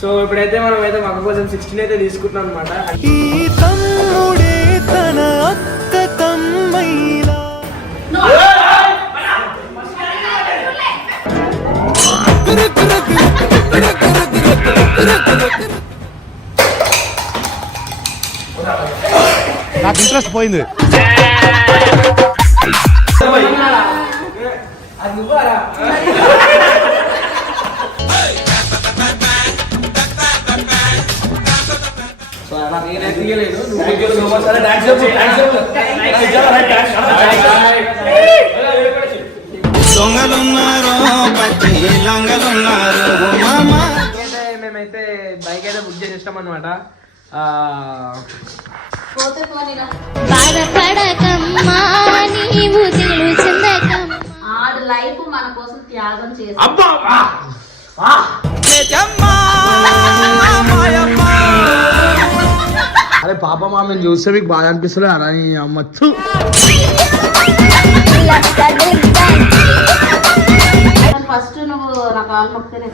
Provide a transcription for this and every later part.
So ఇప్పుడైతే మనం అయితే మాకు కోసం 16 అయితే తీసుకుంటున్నాం అనమాట. నాకు ఇంట్రెస్ట్ పోయింది. మేమైతే బైక్ అయితే బుక్ చేసేస్తాం అనమాట. ఆడు లైఫ్ మన కోసం త్యాగం చేసి అరే పాప మామని చూస్తే మీకు బాగా అనిపిస్తుంది అలా అమ్మచ్చు. ఫస్ట్ నువ్వు నా కాలు మొక్తేనే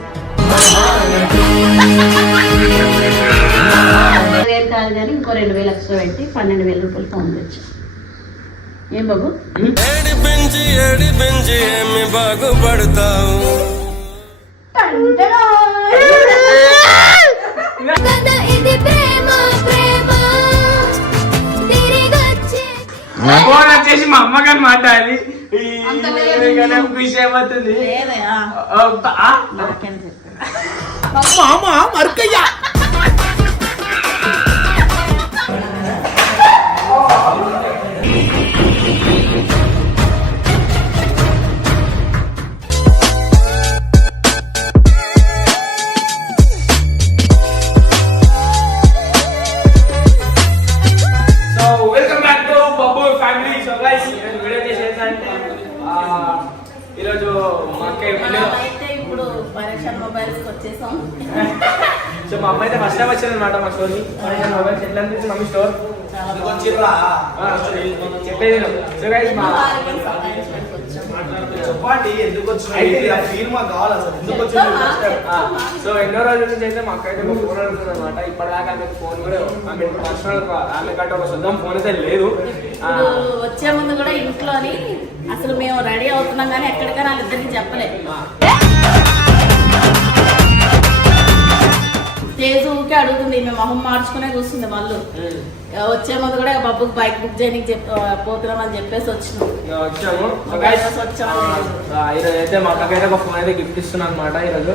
కాదు కానీ ఇంకో 2000 ఎక్స్ట్రా పెట్టి 12,000 రూపాయలు ఫోన్ తెచ్చు. ఏం బాబు బాగుపడతావు ఫోన్ వచ్చేసి మా అమ్మ కానీ మాట్లాడాలి. విషయం అవుతుంది. మరకయ్యా ఈరోజు మా అక్క ఇప్పుడు పరీక్ష మొబైల్స్ వచ్చేసాం. సో మా అమ్మ అయితే ఫస్ట్ టైం వచ్చింది అనమాట మా స్టోర్ ని. మొబైల్స్ ఎట్లా అనిపించింది మమ్మీ స్టోర్ చెప్పేది. సో గైస్ మా సో ఎన్నో రోజుల నుంచి అయితే మా అక్క అయితే ఒక ఫోన్ అడుగుతుంది అనమాట. ఇప్పటిదాకా ఆమె ఫోన్ కూడా ఆమె పర్సనల్ ఆమె కంటే ఒక సొంతం ఫోన్ అయితే లేదు. వచ్చే ముందు కూడా ఇంట్లోని అసలు మేము రెడీ అవుతున్నాం కానీ ఎక్కడికైనా వాళ్ళిద్దరికి చెప్పలేదు. తేజు ఊకే అడుగుతుంది, మేము మొహం మార్చుకునే కూర్చుంది. వాళ్ళు వచ్చే ముందు కూడా బాబుకి బైక్ బుక్ చేయడానికి పోతున్నాం అని చెప్పేసి వచ్చాము. ఈరోజు అయితే మా అక్కకైతే ఒక ఫోన్ అయితే గిఫ్ట్ ఇస్తున్నాను అనమాట. ఈరోజు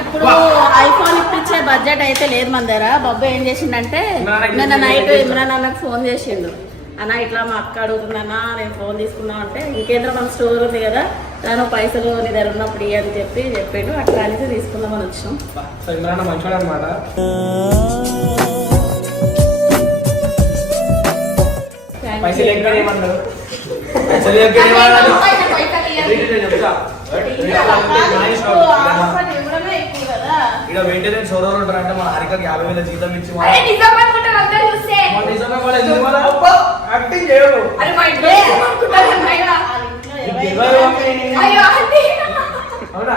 ఇప్పుడు ఐఫోన్ ఇప్పించే బడ్జెట్ అయితే లేదు మన దగ్గర. బాబు ఏం చేసిండంటే నిన్న నైట్ ఇమ్రాన్ అన్నకు ఫోన్ చేసిండు. అన్న ఇట్లా మా అక్క అడుగుతుందన్నా నేను ఫోన్ తీసుకున్నా అంటే ఇంకేంద్ర మన స్టోర్ ఉంది కదా తను పైసలు నీ దగ్గర ఉన్నప్పుడు అని చెప్పాడు. అట్లా అనేది తీసుకుందామని వచ్చాం. సో ఇమ్రాన్ మంచోడు అనమాట. పైసలు ఎక్కడ ఏమన్నారు ఇక్కడ మెయింటెనెన్స్ ఎవరెవరు ఉంటారంటే మన హరికకి 50,000 జీతం ఇచ్చి యాక్టింగ్ చేయరు. అవునా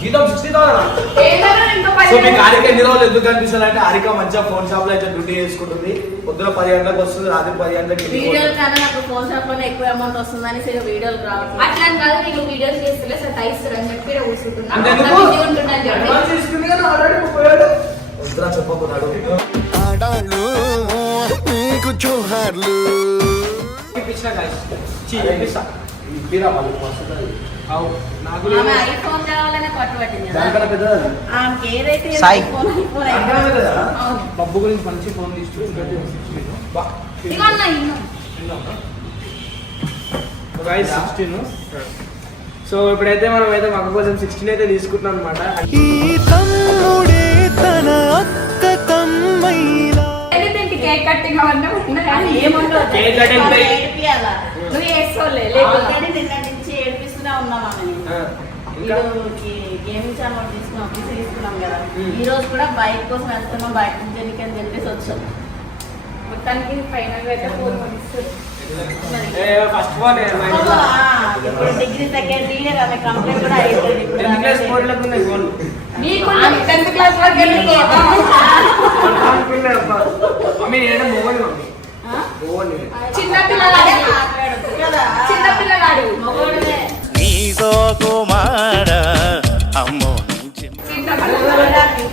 జీతం 60,000. సో మీకు హారిక ఎన్ని రోజులు ఎందుకు కనిపిస్తుంది అంటే హారిక మంచిగా ఫోన్ షాప్ లో అయితే డ్యూటీ చేసుకుంటుంది. పొద్దున 10 గంటలకు వస్తుంది, రాత్రి 10 గంటలకు. వీడియోలు కన్నా నాకు ఫోన్ షాప్ లో ఎక్కువ అమౌంట్ వస్తుందని వీడియోలు రావట్లేదు. అట్లా కాదు నీకు వీడియోలు చేస్తే సతా ఇస్తారని చెప్పి వద్దురా చెప్పకున్నాడు. ఐఫోన్ కావాలనే పట్టుబట్టింది. బబ్బు గురించి మంచి ఫోన్ తీసుకుంటే సో ఇప్పుడైతే మనం అయితే మాకు కోసం 16 అయితే తీసుకుంటున్నాం అనమాట. కేక్ కట్టింగ్ అవన్నీ గేమింగ్ ఛానల్ తీసుకున్నాం, PC తీసుకున్నాం కదా. ఈ రోజు కూడా బైక్ కోసం వెళ్తున్నాం, బైక్ జర్నీకి అని చెప్పేసి వచ్చాం. మొత్తానికి ఫైనల్ అయితే 4 months. ఫస్ట్ వన్ ఇప్పుడు డిగ్రీ సెకండ్ ఇయర్ ఆమె కంప్లీట్ కూడా అయిపోయింది. ఇప్పుడు 10th క్లాస్ బోర్డులకు ఉన్నాయి ఫోన్. మీకు 10th క్లాస్ వరకు వెళ్ళి మమ్మీ నేను మొబైల్ మమ్మీ చిన్నపిల్లలాడే మాట్లాడొచ్చు కదా. చిన్నపిల్లలాడు మొగోడమే.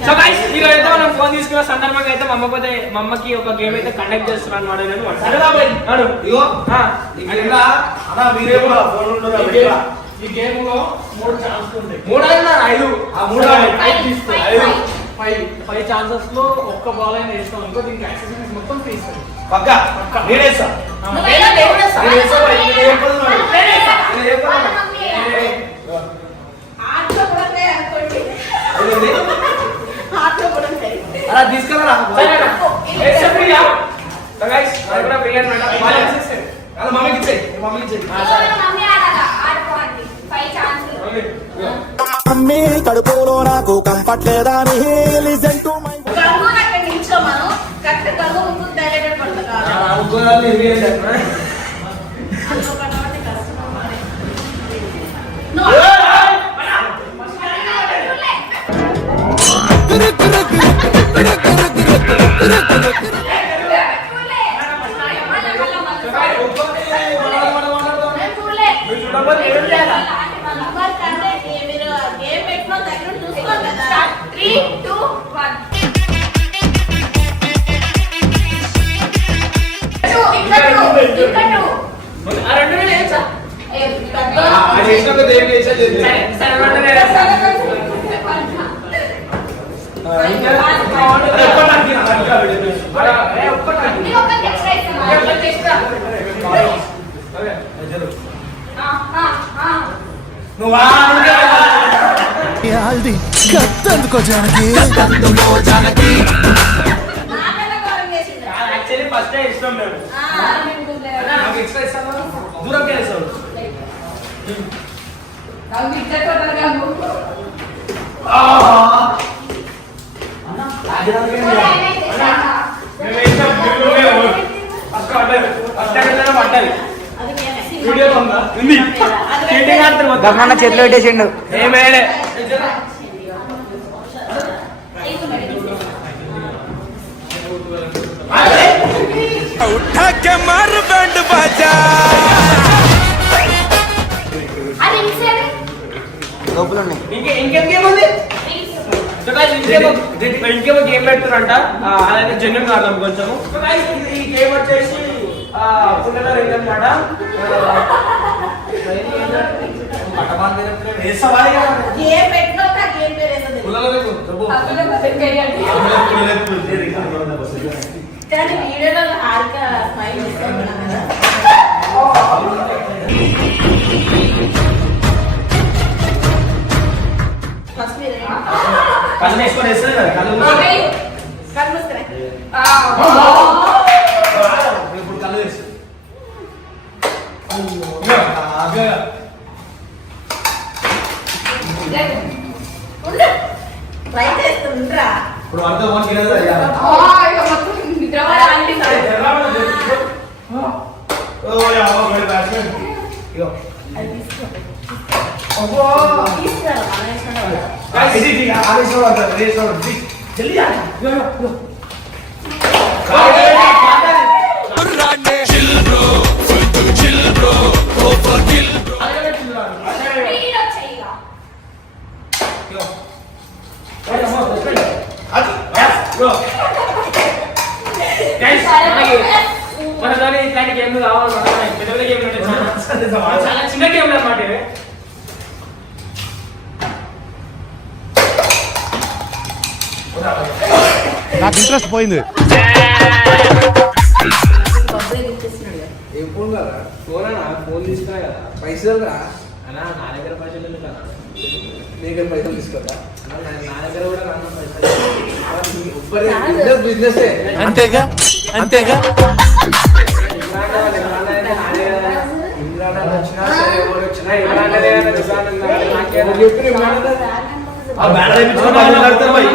సో గైస్ ఈ రోజు అయితే మనం ఫోన్ తీసుకున్న సందర్భంగా అయితే మా అమ్మకి ఒక గేమ్ అయితే కండక్ట్ చేస్తున్నాను అన్నమాట. నేను సరే బాబాయ్ నాడు ఇగో ఈ గేమ్ లా అన్న మీరే కూడా ఫోన్ ఉండదా బెట్లా. ఈ గేమ్ లో 3 ఛాన్సెస్ ఉంటాయి. 3 అయినా 5 ఆ 3 5 తీసుకో 5 ఛాన్సెస్ లో ఒక్క బాల్ అయినా వేస్తాం అనుకో, దీనికి యాక్సెస్ మొత్తం ఫ్రీ ఇస్తాం. పక్కా నేనేసా నువ్వేనా దేవుడేసా? నేనేసా ఇది ఏం పని నాడు ఇది ఏం పని ఆటలో కూడా అనుకోండి. ఏంది ఆటలో కూడా ఉంటాయి. అలా తీసుకురా సరేనా ఎక్స్ ఫ్రీయా. సో గైస్ అది కూడా ఫ్రీ అన్నమాట. బాల్ యాక్సెస్ అలా మమ్మీకి ఇచ్చేయ్ మమ్మీకి ఇచ్చేయ్ మమ్మీ ఆడాలా ఆడుకోండి 5 ఛాన్సులు. మమ్మీ అమ్మే కడుపులో నాకు కంఫర్ట్ లేదా అని లిసన్ టు మై గంగు అక్కడ నిల్చోమను కరెక్ట్ గంగు ముందు డైలెక్ట్ పడతా ఆ ఉగ్గురాలు ఇవి చెప్పనా ఆ రెండు వేలు వేయచ్చా? ఆ చేసినాక దేం చేసా చేద్దాం సరే సరే రెండు వేలు వేస్తా. హల్దీ కత్తందుకో జానకి యాక్చువల్లీ ఫస్ట్ డే ఇష్టం మేము. నాకు ఎక్స్ట్రా ఇస్తాను దూరంకి వేస్తాను మేము వేసాం ఫస్ట్ పడ్డది. ఫస్ట్ ఎక్కడ పడ్డది. వీడియో ఉందా? ఉంది. చీటింగ్ ఆడుతున్నారు మొత్తం. దమ్మన్న చేతిలో పెట్టేసిండు. ఏమేలే మార్ బ్యాండ్ బాజా లోపల ఉన్నాయి. ఇంకేం గేమ్ ఉంది? సో guys, ఇంకేమో గేమ్ పెడుతున్నారంట. అదైతే జెన్యున్ కాదు కొంచెము. సో guys, ఈ గేమ్ వచ్చేసి పుల్లల రింగ్ అన్నమాట. గేమ్ పెట్టినా గేమ్ పేరు కానీ వీడియోలో హారిక స్మైల్ చేస్తాను కదా. ఫస్ట్ మీరు కళ్ళు వేసుకొని వేస్తుంది కదా కళ్ళు కళ్ళు మూసుకునే. ఇప్పుడు కళ్ళు వేస్తుంది ట్రై చేస్తుండ్రా. ఇప్పుడు అంతా ఫోన్ కింద మన దాని ఇట్లాంటి గేమ్లు కావాలన్నమాట. పెద్ద పెద్ద గేమ్లు ఉంటాయి, చాలా చిన్న గేమ్లు అన్నమాట ఇవి. నాకు ఇంట్రెస్ట్ పోయింది. ఏం ఫోన్ కదా ఫోన్ అన్నా, ఫోన్ తీసుకున్నా కదా పైసలు రా అన్నా. నా దగ్గర పైసలు ఎందుకు అన్నా? నీ దగ్గర పైసలు తీసుకోదా నా దగ్గర కూడా రాను పైసలు. బిజినెస్ అంతేగా అంతేగా వచ్చినా సరే ఎవరు వచ్చినా ఆ బ్యానర్ వేయించుకొని వాళ్ళు కడతారు భయ్.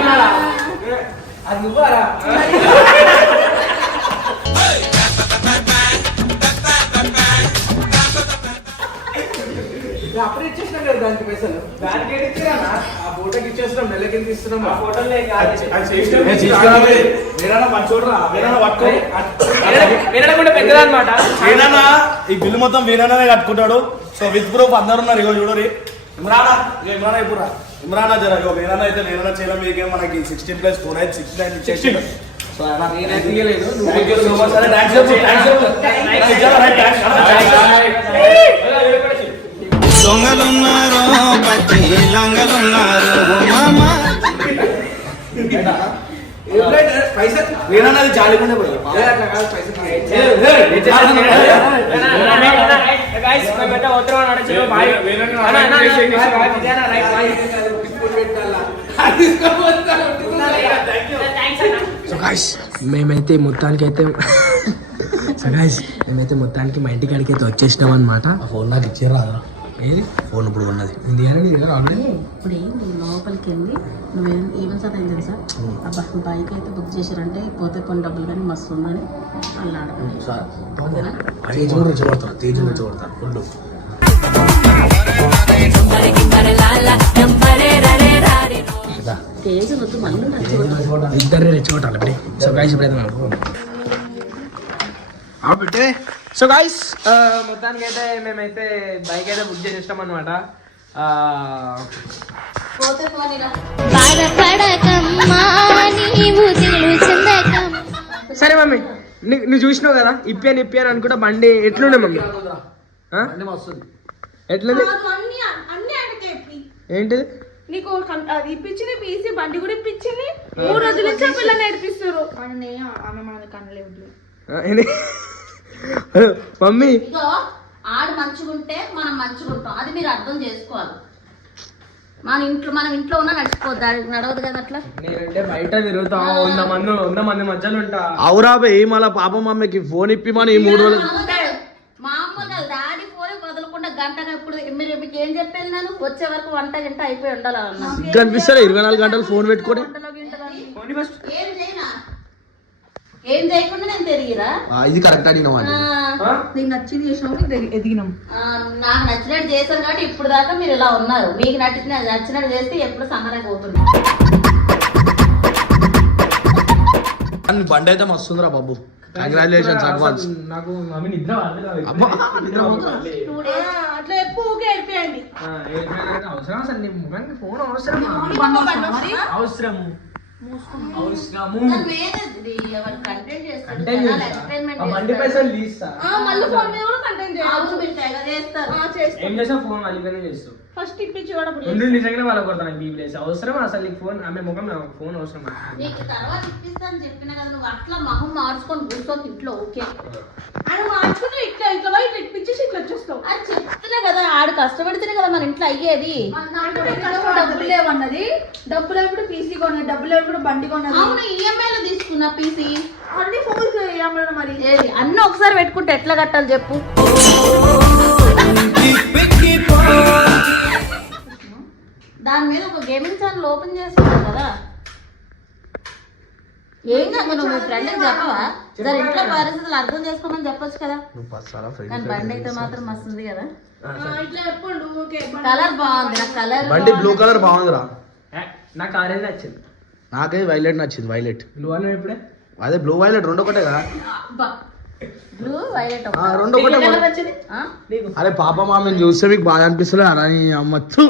అది నువ్వారా అప్పుడు ఇచ్చేసినాం కదా దానికి పైసలు దానికి ఇచ్చినా ఆ ఫోటోకి ఇచ్చేస్తున్నాం, నెలకి ఎంత ఇస్తున్నాం? ఆ ఫోటోలే వేరేనా మంచోడురా, వేరేనా పట్టుకో. వినకుండా పెద్దదా అనమాట. వేరేనా ఈ బిల్లు మొత్తం వేరేనానే కట్టుకుంటాడు. సో విత్ ప్రూఫ్ అందరు ఉన్నారు. ఇగో చూడరి ఇమ్రానా, ఇమ్రానా ఇప్పుడు ఇమ్రానా జర వేరేనా అయితే వేరేనా చేయడం మీకే మనకి 16+4 అయితే 69 ఇచ్చేసి. సో నేనైతే ఇయ్యలేదు. Thank you so much. అరే థ్యాంక్స్ చెప్పు, థ్యాంక్స్ చెప్పు. దొంగలున్నారు పచ్చి లంగలున్నారు మామా వేరేనాది జాలికుండా పోయి మేమైతే మొత్తానికి మా ఇంటికి అడిగితే వచ్చేసినాం అనమాట. ఆ ఫోన్ నాకు ఇచ్చారు రాదా? ఏది ఫోన్ ఇప్పుడు ఉన్నది ఇప్పుడు ఏంది లోపలికి వెళ్ళి నువ్వేం ఈవెన్ సార్ ఏం తెలుసా అబ్బా బైక్ అయితే బుక్ చేశారంటే పోతే కొన్ని డబ్బులు కానీ మస్తు ఉందని అలా రెచ్చగొడతారు ఫుల్. తేజ వద్దు మళ్ళీ ఇద్దరు రెచ్చగొట్టాలి ఇప్పుడు. సో గైస్ ఇప్పుడైతే సో గైస్ మొత్తానికి అయితే మేమైతే బైక్ అయితే బుక్ చేసేస్తాం అనమాట. సరే మమ్మీ నువ్వు చూసినావు కదా ఇప్పాను అనుకుంటా బండి ఎట్లుండే మమ్మీ? ఎట్లుంది ఏంటిది? నీకు అది ఇప్పించింది పీసీ బండి కూడా ఇప్పించింది 3 రోజుల నుంచి పిల్లలు నేర్పిస్తారు ఆమె మనల్ని కనలేదు. మమ్మీ ఆడు మంచిగుంటే మనం మంచిగుంటాం, అది మీరు అర్థం చేసుకోవాలి. మనం ఇంట్లో ఉన్నా నడిచిపోద్ది, నడవదు కదా అట్లా. నేనంటే బయట తిరుగుతా 100 మంది మధ్యలో ఉంటా. అవురా బే మళ్ళా పాపం అమ్మకి ఫోన్ ఇప్పిమని 3 రోజులు మామూలుగా డాడీ ఫోన్ వదలకుండా గంటగా ఇప్పుడు మీరు మీకు ఏం చెప్పేది, నేను వచ్చే వరకు వంట గంట అయిపోయి ఉండాలన్నా కనిపిస్తారా 24 గంటలు ఫోన్ పెట్టుకొని? ఏం చేయకుండా నేను తిరిగిరా? ఇది కరెక్ట్ అడిగినావా? నీకు నచ్చింది చేసినప్పుడు ఎదిగినాం. నాకు నచ్చినట్టు చేశారు కాబట్టి ఇప్పుడు దాకా మీరు ఇలా ఉన్నారు. మీకు నచ్చినట్టు చేస్తే ఎప్పుడు సంహారం పోతుంది. బండి అయితే మస్తుందిరా బాబు. Congratulations advance. నాకు మమ్మీ నిద్ర అట్లా ఎప్పుడు ఊకే అయిపోయండి. అవసరం అసలు నీ ముఖానికి ఫోన్ అవసరం. బండి పైసలు తీస్తా మళ్ళీ ఫోన్ మీద కూడా కంటెంట్ ఏం చేసా ఫోన్ అలిగానే చేస్తావు. ఫస్ట్ ఇప్పించి రెండు నిజంగానే వాళ్ళ కొడతాను బీబీలేసి అవసరం అసలు నీకు ఫోన్ ఆమె ముఖం ఫోన్ అవసరం. నీకు తర్వాత ఇప్పిస్తాను చెప్పిన కదా, నువ్వు అట్లా మొహం మార్చుకొని కూర్చోకి ఇంట్లో ఓకే ఆయన మార్చుకుని ఇట్లా ఇట్లా ఇట్లా ఇప్పించేసి ఇట్లా వచ్చేస్తావు. అది చెప్తున్నా కదా, ఆడు కష్టపడితేనే కదా మన ఇంట్లో అయ్యేది. డబ్బులు లేవన్నది, డబ్బులు ఎప్పుడు పీసీ కొన్నది, డబ్బులు ఎప్పుడు బండి కొన్నది. అవును ఈఎంఐలో తీసుకున్నా పీసీ అన్ని ఫోన్ మరి అన్ని ఒకసారి పెట్టుకుంటే ఎట్లా కట్టాలి చెప్పు? దాని మీద ఒక గేమింగ్ ఛానల్ ఓపెన్ చేస్తున్నావు కదా, ఏం కాదు నువ్వు ఫ్రెండ్ చెప్పవా? సరే ఇంట్లో పరిస్థితులు అర్థం చేసుకోమని చెప్పొచ్చు కదా. కానీ బండి అయితే మాత్రం మస్తుంది కదా, ఇట్లా ఎప్పుడు కలర్ బాగుంది. నా కలర్ బండి బ్లూ కలర్ బాగుందిరా. నాకు ఆరెంజ్ నచ్చింది. నాకైతే వైలెట్ నచ్చింది. వైలెట్ బ్లూ అని ఎప్పుడే అదే బ్లూ వైలెట్ రెండు ఒకటే కదా? బ్లూ వైలెట్ రెండు ఒకటే. అరే పాప మామని చూస్తే మీకు బాగా అనిపిస్తలే అలా అమ్మచ్చు.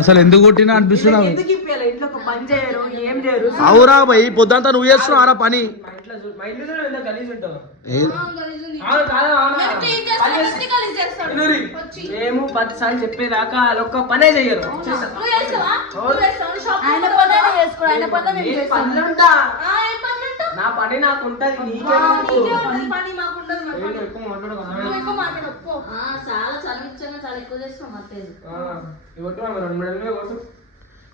అసలు ఎందుకు కొట్టినా అనిపిస్తున్నావు? ఇంట్లో ఒక పని చేయరు, ఏం చేయరు. అవురా భయ్ పొద్దంతా నువ్వు చేస్తున్నావు ఆరా పని. మేము 10 సార్లు చెప్పేదాకా ఒక్క పనే చెయ్యరు. నా పని నాకు ఉంటది, చాలా చదివించంగా చాలా ఎక్కువ చేస్తున్నాం.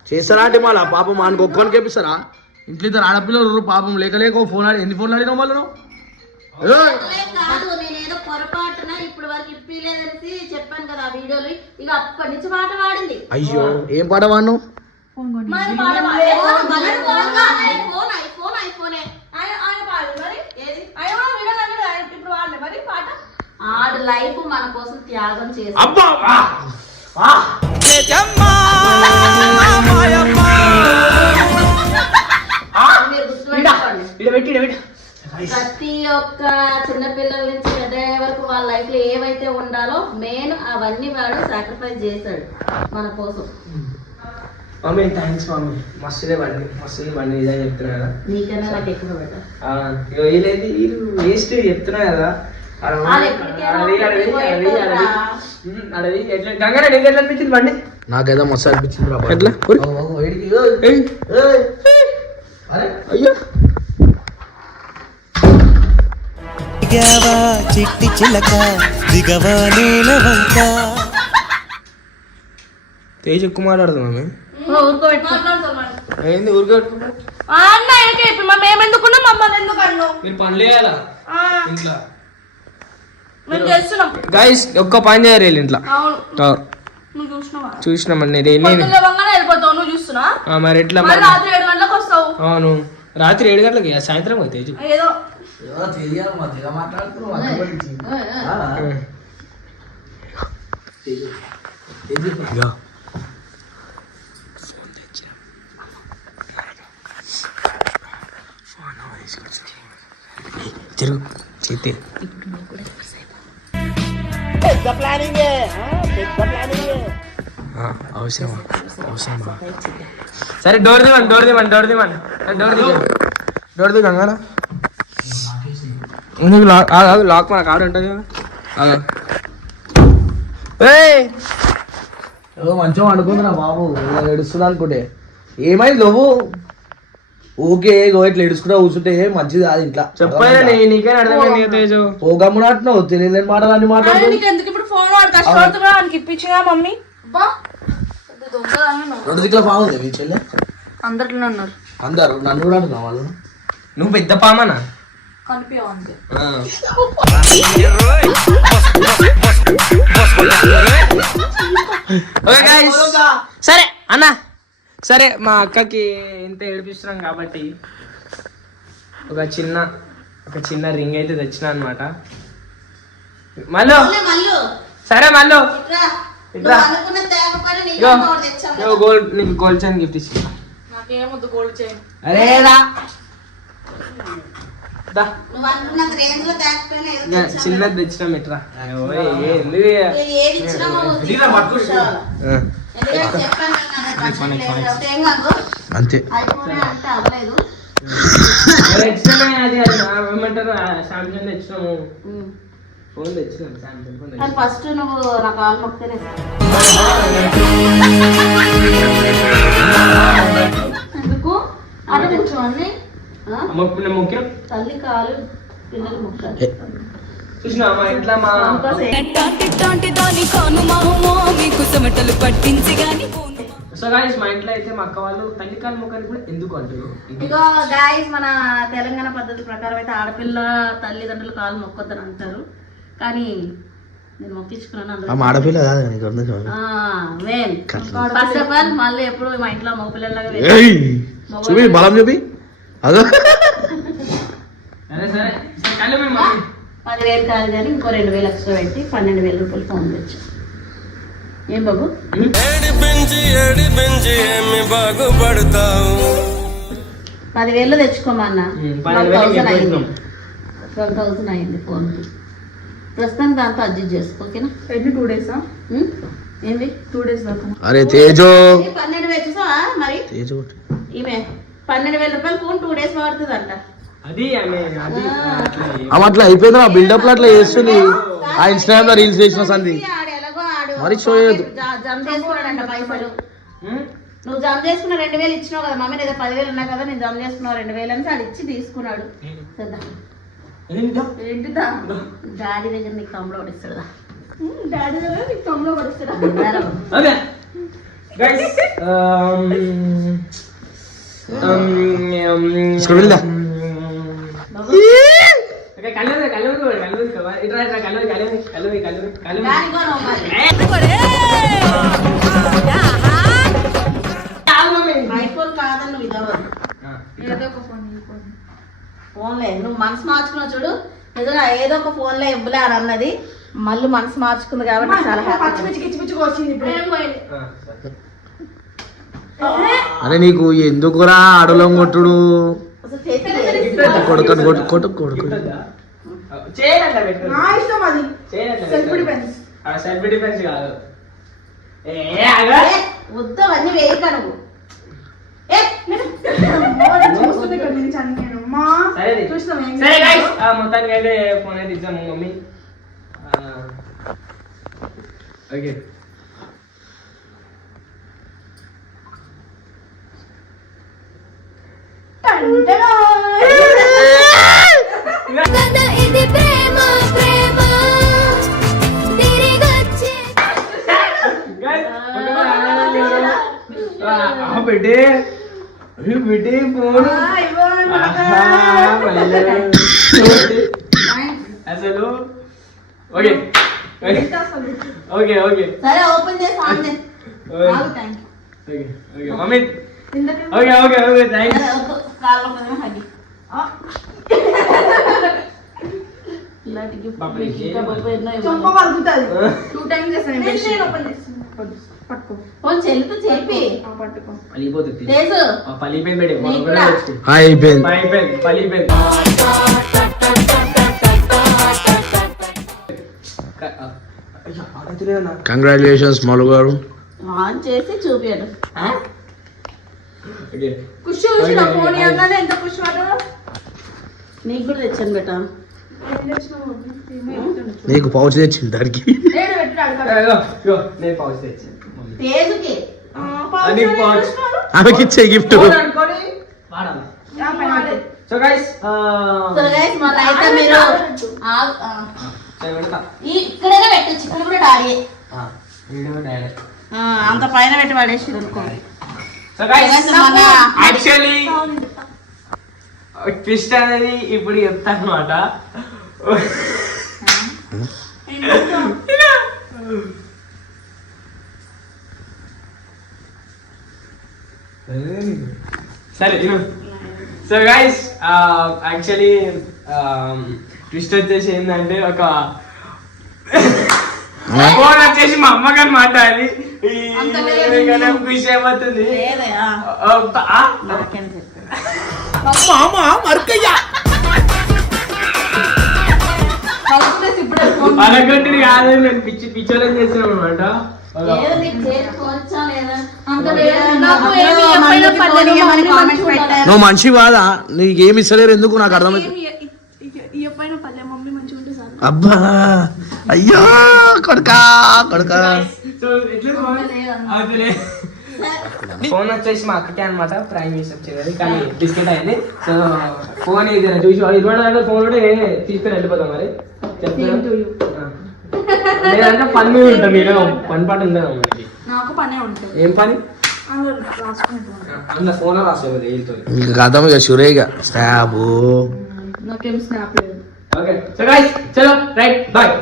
చేస్తారా అంటే మళ్ళా పాపం మనకు ఒక్కరికి చెప్పిస్తారా? ఇంట్లో ఇద్దరు ఆడపిల్లలు పాపం లేక లేక ఫోన్ ఎన్ని ఫోన్లు అడిగినావు మళ్ళీ నువ్వు? కాదు నేనేదో పొరపాటున ఇప్పుడు వరకు ఇప్పిలేదనేసి చెప్పాను కదా ఆ వీడియోలు. ఇక అప్పటి నుంచి పాట పాడింది. అయ్యో ఏం పాట వాడు? మరి పాట పాడే ఫోన్ ఐఫోనే ఆయన పాడు మరి ఏది ఆయన కూడా వీడియో అన్నాడు ఆయన ఇప్పుడు వాళ్ళే మరి పాట. ఆడు లైఫ్ మన కోసం త్యాగం చేసి అబ్బా మీరు గుర్తుపెట్టుకోండి. పెట్టి ప్రతి ఒక్క చిన్నపిల్లల నుంచి పెద్ద వరకు వాళ్ళ లైఫ్ లో ఏవైతే ఉండాలో మెయిన్ అవన్నీ వాడు సాక్రిఫైస్ చేశాడు మన కోసం. మమ్మీ థ్యాంక్స్ మమ్మీ, మస్తులే బండి మస్తుంది బండి నిజంగా చెప్తున్నా కదా. నీకన్నా నాకు ఎక్కువ పెట్టా. వీళ్ళేది వీళ్ళు వేస్ట్ చెప్తున్నా కదా. అడవి ఎట్లా గంగారెడ్డి నీకు ఎట్లా అనిపించింది బండి? నాకేదో మస్తు అనిపించింది రా. ఎట్లా అయ్యో దిగావా చిట్టి చిలక దిగవా నేల వంక. తేజ్ ఎక్కువ మాట్లాడుతున్నా మమ్మీ. ఏంది ఊరికే అన్న ఆయనకే ఇప్పుడు మా మేము ఎందుకున్నాం మమ్మల్ని ఎందుకు అన్నావు? మీరు పనులు చేయాలా ఇంట్లో? మేము చేస్తున్నాం. గైస్ ఒక్క పని చేయరు వీళ్ళు ఇంట్లో. అవును నువ్వు చూసినావా? చూసినామండి పొద్దున్న లేవగానే వెళ్ళిపోతావు నువ్వు చూస్తున్నా. మరి ఎట్లా మరి రాత్రి 7 గంటలకు వస్తావు. అవును రాత్రి 7 గంటలకి సాయంత్రం పోయి తేజు. ఏదో తిరుగు చేతి అవసరమా అవసరమా? సరే డోర్ ది గంగారా. నీకు లాక్ మన కాడ ఉంటుంది కదా. మంచిగా అనుకుంటున్నా బాబు, ఏడుస్తున్నా అనుకుంటే ఏమైంది నువ్వు? ఓకే ఇట్లా ఏడుచుకుంటా కూర్చుంటే మంచిది కాదు ఇంట్లో. చెప్పారా నీకే అర్థమైంది తేజు. ఓ గమ్మునట్టున్నావు తెలియలేని మాటలు అన్ని మాట్లాడు. నీకు ఎందుకు ఇప్పుడు ఫోన్ వాడు కష్టపడుతున్నా ఆయనకి ఇప్పించినా మమ్మీ. అబ్బా రెండు దిక్కుల బాగుంది మీ చెల్లె. అందరిలో ఉన్నారు అందరు నన్ను కూడా అంటున్నావు వాళ్ళు. నువ్వు పెద్ద పామనా? కనిపించవు అంతే. సరే అన్న సరే మా అక్కకి ఇంత ఏడిపిస్తున్నాం కాబట్టి ఒక చిన్న రింగ్ అయితే తెచ్చిన అనమాట. మళ్ళీ సరే మళ్ళీ ఇట్లా గోల్డ్ నీకు గోల్డ్ చైన్ గిఫ్ట్ ఇచ్చి. నాకేమొద్దు గోల్డ్ చైన్. అరేరా నువ్వు అనుకున్నంత రేంజ్ లో తేకపోయినా ఏదో తెచ్చాను. చిన్నది తెచ్చినాం ఇట్రా. ఏది ఇచ్చినా ఎందుకంటే చెప్పాను కదా, ఏం కాదు అంతే ఐఫోన్ అంటే అవ్వలేదు. అది ఏమంటారు సామ్సంగ్ తెచ్చినాము. ఫోన్ తెచ్చినాం సామ్సంగ్ ఫోన్ కానీ ఫస్ట్ నువ్వు నా కాలు మొక్తేనే ఎందుకు అటు కూర్చో అన్ని మొక్కిన తల్లి కాలు పిల్లలు మొక్కాలి. చూసినా మా ఇంట్లో మా సో గాయ్స్ మా ఇంట్లో అయితే మా అక్క వాళ్ళు తల్లి కాలు మొక్కని కూడా ఎందుకు అంటారు? ఇగో గాయస్ మన తెలంగాణ పద్ధతి ప్రకారం అయితే ఆడపిల్ల తల్లిదండ్రులు కాలు మొక్కొద్దని అంటారు. కానీ నేను మొక్కించుకున్నాను. ఆడపిల్ల కాదు మెయిన్ ఫస్ట్ ఆఫ్ ఆల్ మళ్ళీ ఎప్పుడు మా ఇంట్లో మగపిల్లలాగా చూపి బలం చూపి అదో. సరే సరే కానీ మేము మమ్మీ 10,000 కాదు కానీ ఇంకో 2,000 ఎక్స్ట్రా పెట్టి 12,000 రూపాయలు ఫోన్ తెచ్చు. ఏం బాబు 10,000 తెచ్చుకోమన్నా. 12,000 అయింది. 12,000 అయింది ఫోన్కి. ప్రస్తుతానికి దాంతో అడ్జస్ట్ చేసుకో ఓకేనా. 2 డేసా ఏంది 2 డేస్ దాకా. అరే తేజో 12,000 చూసావా మరి. తేజో ఈమె 12,000 రూపాయలు ఫోన్ 2 డేస్ వాడుతుంది అంట. అది అట్లా అయిపోయింది నా బిల్డప్ అట్లా చేస్తుంది. ఆ ఇన్స్టాగ్రామ్ లో రీల్స్ చేసిన సంది మరి షో చేయదు. జమ చేసుకున్నాడంట పైసలు. నువ్వు జమ చేసుకున్న 2,000 ఇచ్చినావు కదా మమ్మీ. ఏదో 10,000 ఉన్నా కదా నేను జమ చేసుకున్నావు 2,000 అని ఆడు ఇచ్చి తీసుకున్నాడు. ఏంటిదా డాడీ దగ్గర నీకు తమ్ముడు పడిస్తాడా? డాడీ దగ్గర నీకు తమ్ముడు పడిస్తాడా? ఓకే గైస్ ఓకే కళ్ళు ఇట్రా కళ్ళు దానికో నువ్వు మరి. ఐఫోన్ కాదని నువ్వు ఇదవ్వదు. ఏదో ఒక ఫోన్ ఫోన్లే నువ్వు మనసు మార్చుకున్నావు చూడు, నిజంగా ఏదో ఒక ఫోన్లో ఇవ్వలే అని అన్నది, మళ్ళీ మనసు మార్చుకుంది కాబట్టి నాకు చాలా హ్యాపీ. పచ్చిమిర్చి కిచ్చిమిచ్చిగా వచ్చింది ఇప్పుడు ఏం పోయింది. అరే నీకు ఎందుకురా ఆడలో కొట్టుడు అసలు చేతిలో కొడుకని కొడుకు చేయాలంట పెట్టు నా ఇష్టం అది. Self defence. సెల్ఫ్ డిఫెన్స్ కాదు. వద్దు అవన్నీ వేయక నువ్వు. చూస్తుంది ఇక్కడ నుంచి అని నేను. అమ్మా సరే చూస్తాం ఏం సరే గైస్ మొత్తానికి అయితే ఫోన్ అయితే ఇచ్చాము మమ్మీ. ఓకే ఇది ప్రేమ ప్రేమ తిరిగొచ్చే పెట్టే పెట్టే ఫోన్ అసలు ఓకే ఓకే ఓకే సరే ఓపెన్ చేసి ఆన్ చేయి. Thank you. Okay okay mummy okay okay okay thanks. సరే వద్దు, కాళ్ళ మీద హగ్గి. ఇలాంటి గిఫ్ట్ ఇంకా పోయి ఎన్నో చొంప ఇవ్వాలి. పలుకుతుంది. 2 టైమ్స్ చేస్తాను నేను. ఓపెన్ చేస్తాను. పట్టుకో. ఫోన్ చెల్లితో చెప్పి పట్టుకో. పలిపోతుంది తేజు పలిపోయింది బేటే నీకు కూడా. అయిపోయింది పలిపోయింది పలిపోయింది. కంగ్రాచులేషన్స్ మలు గారు. ఆన్ చేసి చూపించడు. ఓకే కుష్ చూసిన ఫోన్ ఇవ్వగానే ఎంత కుష్ పడ్డా. నీకు కూడా తెచ్చాను బేటా. నీకు పౌచ్ తెచ్చింది దానికి. నేను పెట్టాడు నేను పౌచ్ తెచ్చాను మమ్మీ. తేజుకి అది పౌచ్ ఆమెకి ఇచ్చే గిఫ్ట్. అనుకోని వాడాలి. సో గైస్ సో గైస్ మళ్ళీ అయితే మీరు ఇక్కడనే పెట్టచ్చు. ఇక్కడ కూడా డాడీ అంత పైన పెట్టి పడేసి అనుకోండి. సో గైస్ యాక్చువల్లీ ట్విస్ట్ అనేది ఇప్పుడు చెప్తా అనమాట. సరే సో గైస్ యాక్చువల్లీ ట్విస్ట్ వచ్చేసి ఏంటంటే ఒక ఫోన్ వచ్చేసి మా అమ్మగారు మాట్లాడాలి ఖుషి ఏమవుతుంది. లేదే, నాకేం చెప్పు. పదకొండు కాదు మేము పిచ్చోళ్ళని చేస్తున్నాం అనమాట. లేదు, నీకు చేసి పోవచ్చా లేదా? అంత లేదు. నాకు అందులో ఏమి చెప్పైనా మళ్ళీ పర్లేదు. ఏమని కామెంట్స్ పెట్టారు. నువ్వు మనిషి కాదా? నీకు ఏమి ఇస్తలేరు ఎందుకు నాకు అర్థమైంది. ఇవ్వపైన పల్లె మమ్మీ మంచిగా ఉంటే చాలు. అబ్బా అయ్యో కొడుకా కొడుకా. సో ఎట్లా ఫోన్ వచ్చేసి మా అక్కకే అనమాట. ప్రైమ్ చేసి వచ్చేది కానీ బిస్కెట్ అయింది. సో ఫోన్ ఇది చూసి ఇది ఫోన్ కూడా తీసుకొని వెళ్ళిపోతాం మరి. లేదంటే పని మీద ఉంటాం. మీరు పని పాట ఉందా మనకి? నాకు పనే ఉంటుంది. ఏం పని? అందులో రాసుకుంటాను. అందులో ఫోన్ రాసేది వీళ్ళతో. ఇంకా కథం ఇక షురేగా స్టాబు. నాకేం స్నాప్ లేదు. ఓకే సో గైస్ చలో రైట్ బాయ్.